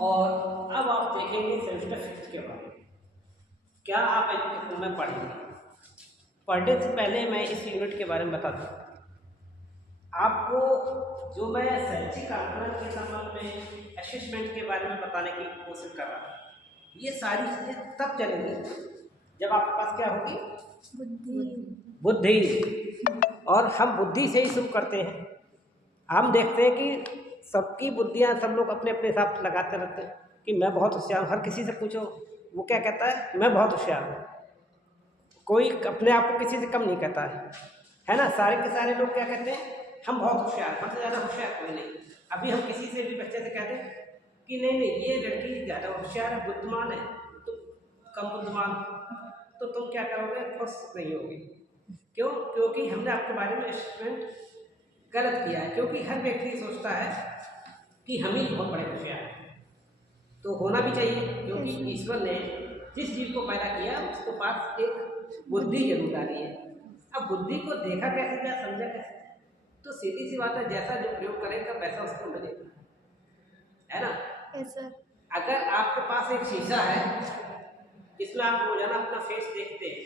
और अब आप देखेंगे सेमेस्टर 5 के बारे में क्या आप एजुकेशन में पढ़ेंगे। पढ़ने से पहले मैं इस यूनिट के बारे में बता दूँ आपको, जो मैं शैक्षिक आकलन के संबंध में असेसमेंट के बारे में बताने की कोशिश कर रहा हूँ। ये सारी चीज़ें तब चलेंगी जब आपके पास क्या होगी, बुद्धि। और हम बुद्धि से ही शुरू करते हैं। हम देखते हैं कि सबकी बुद्धियाँ सब लोग अपने अपने हिसाब से लगाते रहते हैं कि मैं बहुत होशियार हूँ। हर किसी से पूछो वो क्या कहता है, मैं बहुत होशियार हूँ। कोई अपने आप को किसी से कम नहीं कहता है ना। सारे के सारे लोग क्या कहते हैं, हम बहुत होशियार, हमसे ज़्यादा होशियार कोई नहीं। अभी हम किसी से भी बच्चे से कहते हैं कि नहीं नहीं ये लड़की ज़्यादा होशियार है, बुद्धिमान है, तो कम बुद्धिमान, तो तुम क्या करोगे, खुश नहीं होगे। क्यों? क्योंकि हमने आपके बारे में असेसमेंट गलत किया है। क्योंकि हर व्यक्ति सोचता है कि हम ही बहुत बड़े होशियार हैं, तो होना भी चाहिए, क्योंकि ईश्वर ने जिस जीव को पैदा किया उसके पास एक बुद्धि जरूर डाली है। अब बुद्धि को देखा कैसे जाए, समझा कैसे, तो सीधी सी बात है, जैसा जो प्रयोग करेगा वैसा उसको मिलेगा, है ना। अगर आपके पास एक शीशा है जिसमें आप रोजाना अपना फेस देखते हैं,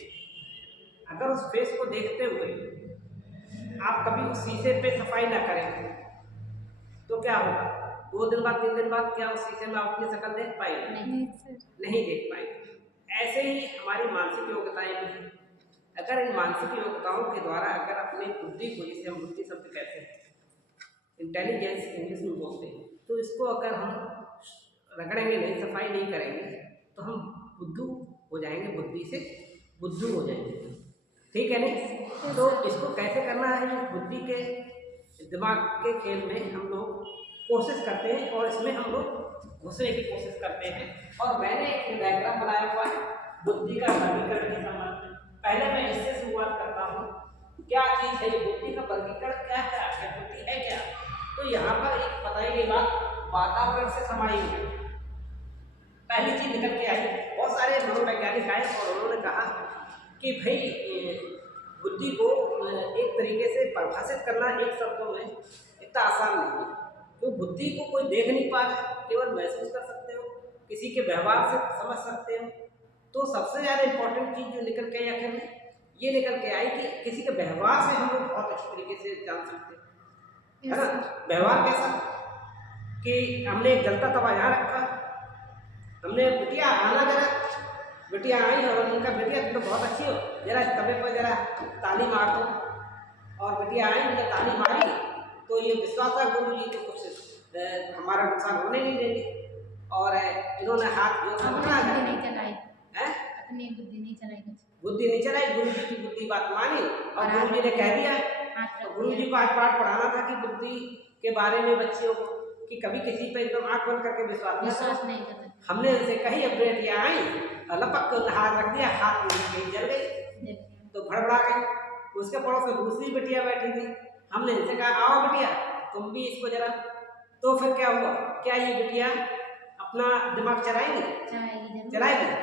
अगर उस फेस को देखते हुए आप कभी उस शीशे पे सफाई ना करेंगे तो क्या होगा, 2 दिन बाद 3 दिन बाद क्या उस शीशे में आप अपनी शक्ल देख पाएंगे? नहीं देख पाएंगे। ऐसे ही हमारी मानसिक योग्यताएं भी हैं। अगर इन मानसिक योग्यताओं के द्वारा अगर अपनी बुद्धि को, जिसे हम बुद्धि शब्द कहते हैं, इंटेलिजेंस इंग्लिश में बोलते हैं, तो इसको अगर हम रगड़ेंगे नहीं, सफाई नहीं करेंगे, तो हम बुद्धू हो जाएंगे, बुद्धि से बुद्धू हो जाएंगे। ठीक है नहीं? तो इसको कैसे करना है, बुद्धि के दिमाग के खेल में हम लोग कोशिश करते हैं और इसमें हम लोग घुसने की कोशिश करते हैं। और मैंने एक डायग्राम बनाया हुआ है बुद्धि का वर्गीकरण के संबंध में। पहले मैं इससे शुरुआत करता हूँ, क्या चीज़ है ये बुद्धि का वर्गीकरण, क्या है बुद्धि है क्या। तो यहाँ पर एक बताई गई बात वातावरण से समाई है। पहली चीज निकल के आई, बहुत सारे मनोवैज्ञानिक आए और उन्होंने कहा कि भाई बुद्धि को एक तरीके से परिभाषित करना एक शब्दों में इतना आसान नहीं है, तो बुद्धि को कोई देख नहीं पा रहा, केवल महसूस कर सकते हो, किसी के व्यवहार से समझ सकते हो। तो सबसे ज़्यादा इंपॉर्टेंट चीज़ जो निकल के आई आखिर में ये निकल के आई कि किसी के व्यवहार से हम लोग बहुत अच्छी तरीके से जान सकते हैं, है ना। व्यवहार कैसा कि हमने एक जलता तवा यहाँ रखा, हमने बिटिया आना जरा, बिटिया आई और उनका बिटिया तो बहुत अच्छी हो, जरा इस तवे पर जरा ताली मार दो, और बिटिया आई उनने ताली मारी, तो ये विश्वास है गुरु जी तो कुछ हमारा नुकसान होने नहीं देंगे। और इन्होंने हाथ जो नहीं चलाई है, अपनी बुद्धि नहीं चलाई, गुरु जी की बुद्धि बात मानी और गुरु जी ने कह दिया। तो गुरु जी को आज पाठ पढ़ाना था कि बुद्धि के बारे में बच्चियों को, कि कभी किसी पर एकदम आंख बंद करके विश्वास नहीं करना। हमने उनसे कही, अब बेटियां आई और लपक कर हाथ रख दिया, हाथ में कहीं जल गई तो भड़बड़ा गई। उसके पड़ोस में दूसरी बिटिया बैठी थी, हमने इनसे कहा आओ बिटिया तुम भी इसको जरा, तो फिर क्या हुआ, क्या ये बिटिया अपना दिमाग चलाएगी?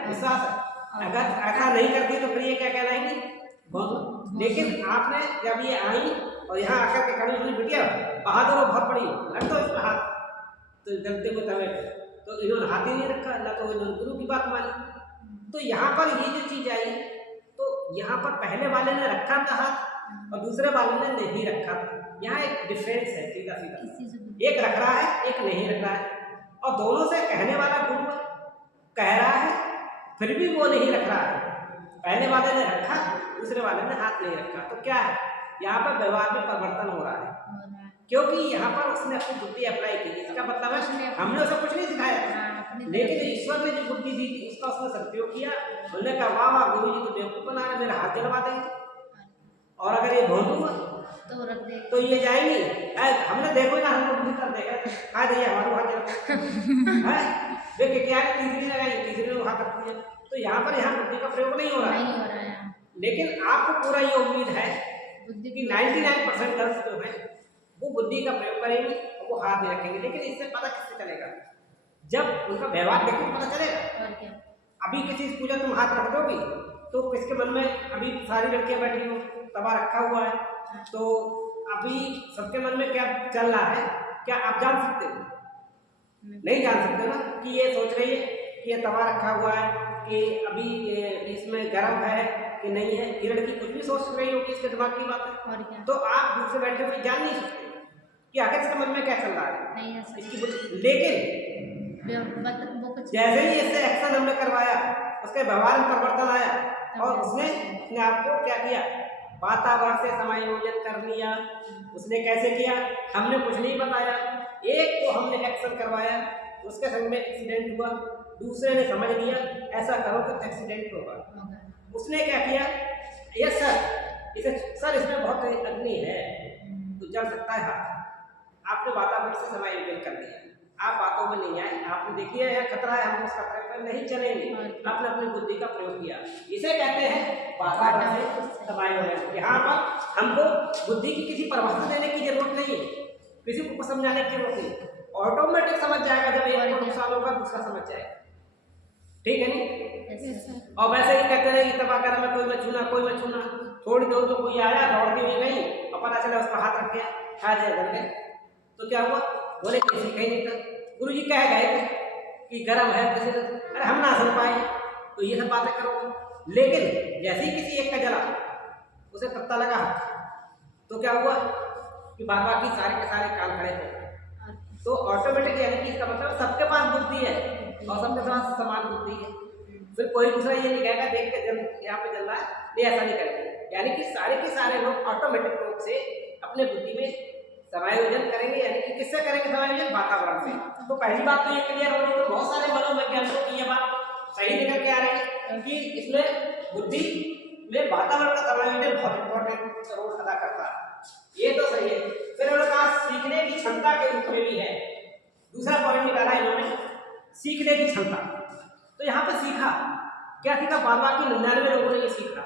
विश्वास है। अगर ऐसा नहीं करती तो फिर ये क्या कहलाएंगी, बहुत। लेकिन आपने जब ये आई और यहाँ आकर के खड़ी हुई, बिटिया बहादुर हो, बहुत बड़ी रख दो इसमें हाथ, तो जलते हुए तवे, तो इन्होंने हाथ ही नहीं रखा, ना तो इन्होंने गुरु की बात मानी। तो यहाँ पर ये जो चीज आई, तो यहाँ पर पहले वाले ने रखा था हाथ और दूसरे वाले ने नहीं रखा था। यहाँ एक डिफरेंस है सीधा सीधा, एक रख रहा है एक नहीं रख रहा है, और दोनों से कहने वाला गुरु कह रहा है फिर भी वो नहीं रख रहा है। पहले वाले ने रखा, दूसरे वाले ने हाथ नहीं रखा, तो क्या है यहाँ पर व्यवहार में परिवर्तन हो रहा है, क्योंकि यहाँ पर उसने अपनी बुद्धि अप्लाई की। इसका मतलब है हमने उसे कुछ नहीं सिखाया, लेकिन ईश्वर ने जो बुद्धि दी थी उसका उसने सदुपयोग किया। बोलने का वाह वाह गुरु जी तो बेवकूफ बना रहे, मेरा हाथ जलवा देंगे, और अगर ये भोंदूंगा तो ये जाएंगी। हमने देखो ना, हमको बुद्धि कर देखा आ रही है हमारे हाथ जलवा है, देखिए क्या है, तीसरी लगाई, तीसरी ने हाथ रख दिया। तो यहाँ पर बुद्धि का प्रयोग नहीं हो रहा है, लेकिन आपको पूरा ये उम्मीद है कि 99% गर्ल्स जो है वो बुद्धि का प्रयोग करेंगी और वो हाथ नहीं रखेंगे। लेकिन इससे पता किससे चलेगा, जब उनका व्यवहार देखो तो पता चलेगा। अभी किसी से पूछा तुम हाथ रख दोगी, तो किसके मन में, अभी सारी लड़कियां बैठी हो, तवा रखा हुआ है, तो अभी सबके मन में क्या चल रहा है, क्या आप जान सकते हो? नहीं जान सकते ना कि ये सोच रही है कि ये तवा रखा हुआ है, कि अभी इसमें गर्म है कि नहीं है। ये लड़की कुछ भी सोच रही होगी, इसके दिमाग की बात है। और क्या? तो आप दूर से बैठे हुए जान नहीं सकते कि आखिर इसके मन में क्या चल रहा है, नहीं है इसकी। लेकिन वो कुछ जैसे ही इससे एक्शन हमने करवाया, उसके व्यवहार में परिवर्तन आया और उसने अपने आप को क्या किया, वातावरण से समायोजन कर लिया। उसने कैसे किया, हमने कुछ नहीं बताया, एक को हमने एक्शन करवाया, उसके संग में एक्सीडेंट हुआ, दूसरे ने समझ लिया ऐसा करो तो एक्सीडेंट होगा। उसने क्या किया, यस सर, इसे सर इसमें बहुत अग्नि है तो जल सकता है हाथ। आपने वातावरण से समायोजन कर दिया, आप बातों में नहीं आए, आपने देखिए यह खतरा है, हम उस खतरे पर नहीं चलेंगे, आपने अपनी बुद्धि का प्रयोग किया। इसे कहते हैं वातावरण से समायोजन। यहाँ पर हमको बुद्धि की किसी परिभाषा देने की जरूरत नहीं है, किसी को समझाने की जरूरत नहीं, ऑटोमेटिक समझ जाएगा। जब एक को नुकसान होगा दूसरा समझ जाएगा, ठीक है नहीं। और वैसे ही कहते रहे कि तबाकर में कोई मत छूना, कोई मत छूना। थोड़ी देर में कोई आया, दौड़ती हुई गई और पता चला उसका हाथ रख गया, खा जाए घर गए, तो क्या हुआ, बोले किसी कहीं नहीं था, गुरु जी कह गए थे कि गर्म है, किसी ने, अरे हम ना सुन पाए, तो ये सब बातें करो। लेकिन जैसे ही किसी एक का जला, उसे पता लगा, तो क्या हुआ कि बाबा की सारे के सारे कान खड़े थे। तो ऑटोमेटिक यानी कि इसका मतलब सबके पास बुद्धि है और सबके पास समान बुद्धि है। फिर कोई दूसरा ये नहीं कहेगा देख के जल यहाँ पे जल रहा है, नहीं ऐसा नहीं करेंगे। यानी कि सारे के सारे लोग ऑटोमेटिक रूप से अपने बुद्धि में समायोजन करेंगे, यानी कि किससे करेंगे समायोजन, वातावरण से। तो पहली बात तो ये क्लियर हो रही है। तो बहुत सारे मनोवैज्ञानिकों की ये बात सही निकल के आ रही है कि इसमें बुद्धि में वातावरण का समायोजन बहुत इंपॉर्टेंट रोल अदा करता है, ये तो सही है। फिर उन्होंने कहा सीखने की क्षमता के रूप में भी है, दूसरा पॉइंट निकाला इन्होंने, सीखने की क्षमता। तो यहाँ पे सीखा क्या, सीखा बाबा की 99 लोगों ने ये सीखा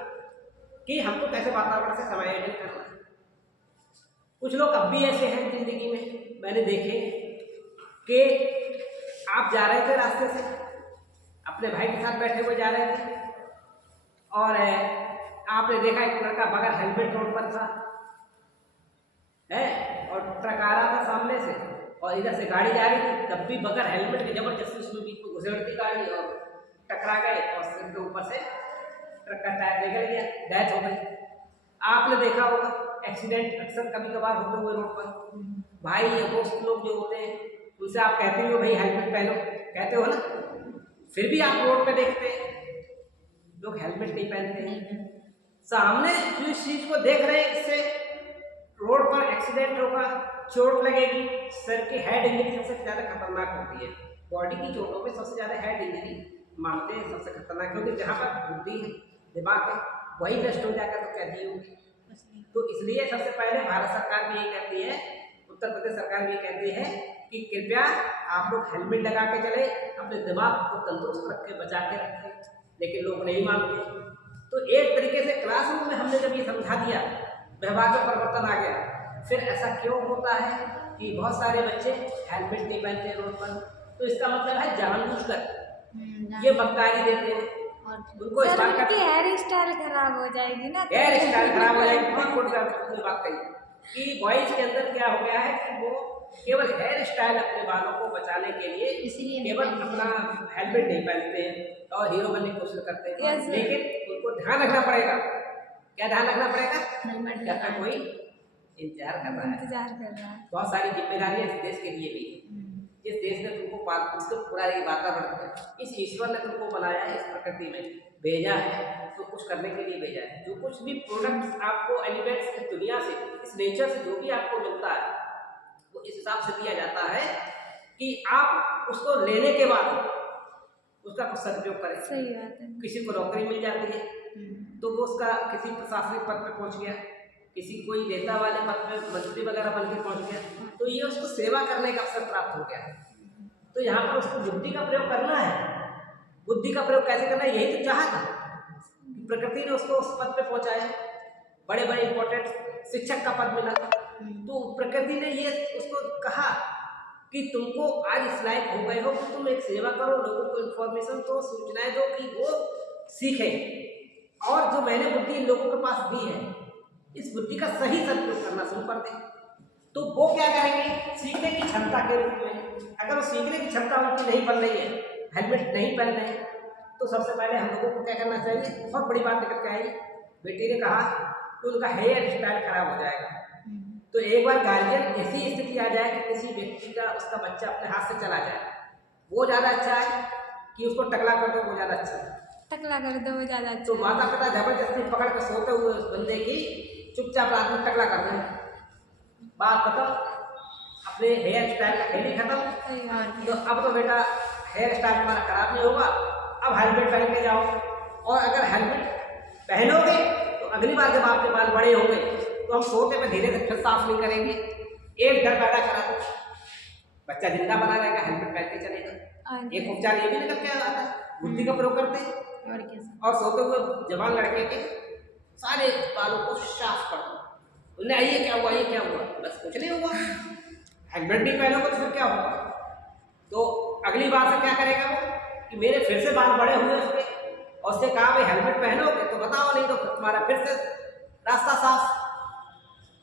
कि हमको कैसे वातावरण से समायोजन करना है। कुछ लोग अब भी ऐसे हैं जिंदगी में, मैंने देखे कि आप जा रहे थे रास्ते से, अपने भाई के साथ बैठे हुए जा रहे थे और आपने देखा एक लड़का बगैर हेलमेट रोड पर था है, और ट्रक आ रहा था सामने से और इधर से गाड़ी जा रही थी, तब भी बगैर हेलमेट के जबरदस्ती उसमें बीच में घुसेड़ती गाड़ी और टकरा गए और सिर के ऊपर से ट्रक का टायर निकल गया, डेथ हो गई। आपने देखा होगा एक्सीडेंट अक्सर कभी कभार होते हुए रोड पर, भाई या दोस्त लोग जो होते हैं उनसे आप कहते हो भाई हेलमेट पहनो, कहते हो ना, फिर भी आप रोड पे देखते हैं लोग हेलमेट नहीं पहनते हैं। सामने जो इस चीज को देख रहे हैं, इससे रोड पर एक्सीडेंट होगा, चोट लगेगी, सर की हेड इंजरी सबसे ज्यादा खतरनाक होती है। बॉडी की चोटों में सबसे ज्यादा हेड इंजरी मानते हैं सबसे खतरनाक, क्योंकि जहाँ पर बुद्धि है, दिमाग है, वही नष्ट हो जाएगा तो क्या जी होगी। तो इसलिए सबसे पहले भारत सरकार भी ये कहती है, उत्तर प्रदेश सरकार भी ये कहती है कि कृपया आप लोग हेलमेट लगा के चले, अपने दिमाग को तंदुरुस्त रख के बचा के रखें, लेकिन लोग नहीं मानते। तो एक तरीके से क्लासरूम में हमने जब ये समझा दिया, व्यवहार में परिवर्तन आ गया। फिर ऐसा क्यों होता है कि बहुत सारे बच्चे हेलमेट नहीं पहनते रोड पर, तो इसका मतलब है जानबूझकर ये बदकारी देते हैं उनको। इस बात का हेयर स्टाइल खराब हो जाएगी ना, हेयर स्टाइल खराब हो जाएगी। बहुत बात कही कि बॉयज के अंदर क्या हो गया है कि वो केवल हेयर स्टाइल अपने बालों को बचाने के लिए इसलिए केवल अपना हेलमेट नहीं पहनते हैं और हीरो बनने की कोशिश करते हैं। लेकिन उनको ध्यान रखना पड़ेगा, क्या ध्यान रखना पड़ेगा, हेलमेट का कोई इंतजार कर रहा है। बहुत सारी जिम्मेदारियां इस देश के लिए भी है। जिस देश ने तुमको उसको पूरा वातावरण, इस ईश्वर ने तुमको बनाया है, इस प्रकृति में भेजा है, तो कुछ करने के लिए भेजा है। जो कुछ भी प्रोडक्ट आपको एलिमेंट्स इस दुनिया से, इस नेचर से जो भी आपको मिलता है, वो इस हिसाब से दिया जाता है कि आप उसको लेने के बाद उसका कुछ सदुपयोग करें। सही बात है। किसी को नौकरी मिल जाती है तो वो उसका किसी प्रशासनिक पद पे पहुंच गया, किसी कोई नेता वाले पद पे मंत्री वगैरह बन के पहुंच गया, तो ये उसको सेवा करने का अवसर प्राप्त हो गया। तो यहाँ पर उसको बुद्धि का प्रयोग करना है। बुद्धि का प्रयोग कैसे करना है, यही तो चाहा था। प्रकृति ने उसको उस पद पे पहुंचाया, बड़े बड़े इंपॉर्टेंट शिक्षक का पद मिला, तो प्रकृति ने ये उसको कहा कि तुमको आज इस लायक हो गए हो कि तुम एक सेवा करो, लोगों को इन्फॉर्मेशन दो, सूचनाएं दो कि वो सीखें, और जो मैंने बुद्धि इन लोगों के पास दी है, इस बुद्धि का सही सदुपयोग करना शुरू कर दें। तो वो क्या करेंगे, सीखने की क्षमता के रूप में, अगर वो सीखने की क्षमता उनकी नहीं बन रही है, हेलमेट नहीं पहन रहे हैं, तो सबसे पहले हम लोगों को क्या करना चाहिए, बहुत बड़ी बात निकल के आई, बेटी ने कहा कि उनका हेयर स्टाइल खराब हो जाएगा। तो एक बार गार्जियन ऐसी स्थिति आ जाए कि किसी व्यक्ति का उसका बच्चा अपने हाथ से चला जाए, वो ज़्यादा अच्छा है कि उसको टकला कर दो, वो ज़्यादा अच्छा है। टकला कर दो वो ज़्यादा अच्छा तो माता पिता जबरदस्ती पकड़ के सोते हुए उस बंदे की चुपचाप रात में टकला कर देंगे, बात खत्म, अपने हेयर स्टाइल का खेल ही खत्म। सही बात तो अब तो बेटा हेयर स्टाइल हमारा खराब नहीं होगा, अब हेलमेट पहन के जाओ। और अगर हेलमेट पहनोगे तो अगली बार जब आपके बाल बड़े होंगे तो हम सोते पे धीरे से फिर साफ नहीं करेंगे। एक डर पैदा करा दो, बच्चा जिंदा बना रहेगा, हेलमेट पहन के चलेगा। एक उपचार ये भी निकल के आता है, बुद्धि का प्रयोग करते हैं और कैसे और सोते हुए जवान लड़के के सारे बालों को साफ कर दो। उन्हें आइए क्या हुआ, ये क्या हुआ, बस कुछ नहीं हुआ। हेलमेट नहीं पहनोगे तो फिर क्या होगा, तो अगली बार से क्या करेगा वो कि मेरे फिर से बाल बड़े हुए उसके, और उससे कहा भाई हेलमेट पहनोगे तो बताओ, नहीं तो तुम्हारा फिर से रास्ता साफ।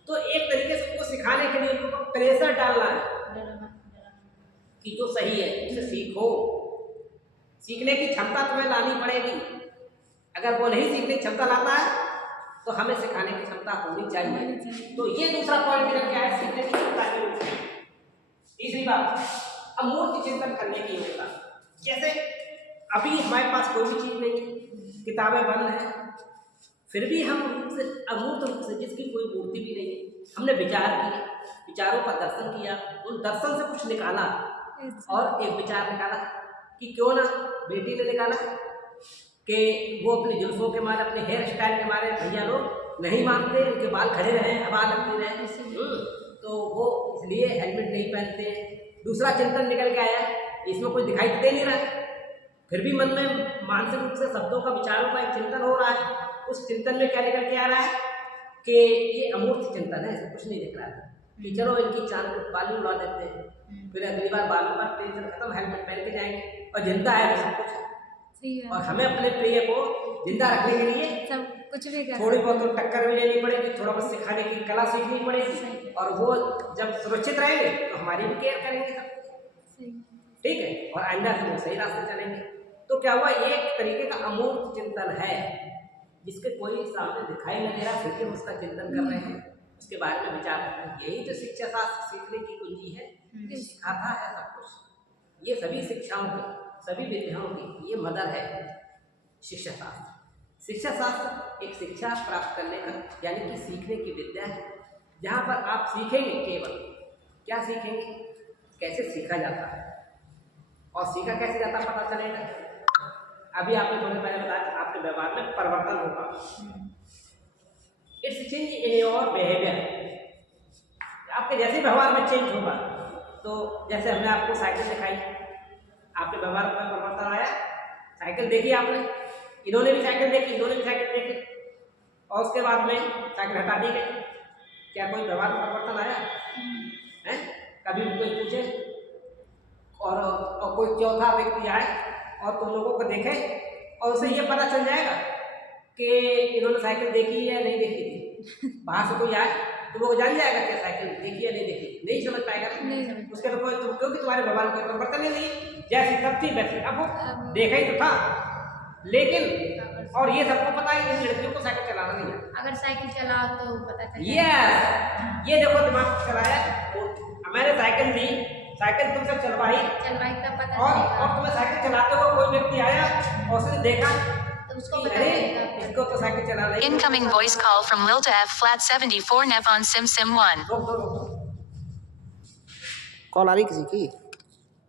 तो एक तरीके से उनको सिखाने के लिए उनको प्रेशर डालना है कि जो सही है उसे सीखो, सीखने की क्षमता तुम्हें लानी पड़ेगी। अगर वो नहीं सीखने की क्षमता लाता है तो हमें सिखाने की क्षमता होनी चाहिए। तो ये दूसरा पॉइंट निकल के आया, सीखने की क्षमता के रूप में। तीसरी बात, अमूर्त चिंतन करने की योग्यता। जैसे अभी हमारे पास कोई भी चीज़ नहीं है, किताबें बंद हैं, फिर भी हम अमूर्त रूप से जिसकी कोई मूर्ति भी नहीं है, हमने विचार किए, विचारों का दर्शन किया, उन दर्शन से कुछ निकाला और एक विचार निकाला कि क्यों ना बेटी ने निकाला कि वो अपने जुल्फों के मारे, अपने हेयर स्टाइल के मारे भैया लोग नहीं मानते, उनके बाल खड़े रहे, हवा लगती रहे, तो वो इसलिए हेलमेट नहीं पहनते हैं। दूसरा चिंतन निकल के आया, इसमें कुछ दिखाई दे नहीं रहा है, फिर भी मन में मानसिक रूप से शब्दों का, विचारों का एक चिंतन हो रहा है। उस चिंतन में क्या निकल के आ रहा है कि ये अमूर्त चिंतन है, ऐसा कुछ नहीं दिख रहा है कि चलो इनकी चांद को बालू उड़ा देते हैं, फिर अगली बार बालों का टेंशन खत्म, हेलमेट पहन के जाएंगे और जिंदा है तो सब कुछ है। और हमें अपने प्रिय को जिंदा रखने के लिए सब कुछ भी कर थोड़ी बहुत तो टक्कर भी लेनी पड़ेगी, थोड़ा बहुत सिखाने की कला सीखनी पड़ेगी, और वो जब सुरक्षित रहेंगे तो हमारी भी केयर करेंगे सब, ठीक है, और आइंदा से वो सही रास्ते चलेंगे। तो क्या हुआ, एक तरीके का अमूर्त चिंतन है जिसके कोई सामने दिखाई नहीं दे रहा, फिर भी हम उसका चिंतन कर रहे हैं, उसके बारे में विचार कर रहे हैं। यही तो शिक्षा शास्त्र सीखने की कुंजी है, ये सिखाता है सब कुछ। ये सभी शिक्षाओं की, सभी विद्याओं की ये मदर है शिक्षा शास्त्र। शिक्षा शास्त्र एक शिक्षा प्राप्त करने का, यानी कि सीखने की विद्या है, जहाँ पर आप सीखेंगे, केवल क्या सीखेंगे, कैसे सीखा जाता है और सीखा कैसे जाता है पता चलेगा। अभी आपने थोड़ी पहले बताया आपके व्यवहार में परिवर्तन होगा, it's change in your behaviour. आपके जैसे व्यवहार में चेंज होगा, तो जैसे हमने आपको साइकिल दिखाई, आपके व्यवहार में परिवर्तन आया, साइकिल देखी आपने, इन्होंने भी साइकिल देखी, इन्होंने भी साइकिल देखी, और उसके बाद में साइकिल हटा दी गई, क्या कोई व्यवहार में परिवर्तन आया है? कभी कोई पूछे और कोई चौथा व्यक्ति आए और तुम लोगों को देखे और उसे ये पता चल जाएगा कि इन्होंने साइकिल देखी है नहीं देखी थी, बाहर से कोई आए तो वो जान जाएगा कि साइकिल देखी है नहीं देखी, नहीं समझ पाएगा ना, उसके तो कोई, क्योंकि तुम्हारे व्यवहार में कोई परिवर्तन नहीं है, जैसी तब थी वैसी अब हो, देखा ही तो था। लेकिन और ये सबको पता है इन लड़कियों को साइकिल चलाना नहीं है, अगर साइकिल चलाओ तो पता चल ये देखो दिमाग चलाया, मैंने साइकिल दी, साइकिल तुमसे चलवाई तब पता और तुम्हें साइकिल चलाते हुए कोई व्यक्ति आया और उसने देखा तो उसको पता अरे चलेगा। इसको तो साइकिल चलाना ही। Incoming voice call from Lilta F flat 74 Nev on Sim 1. रोक दो कॉल आ रही किसी की।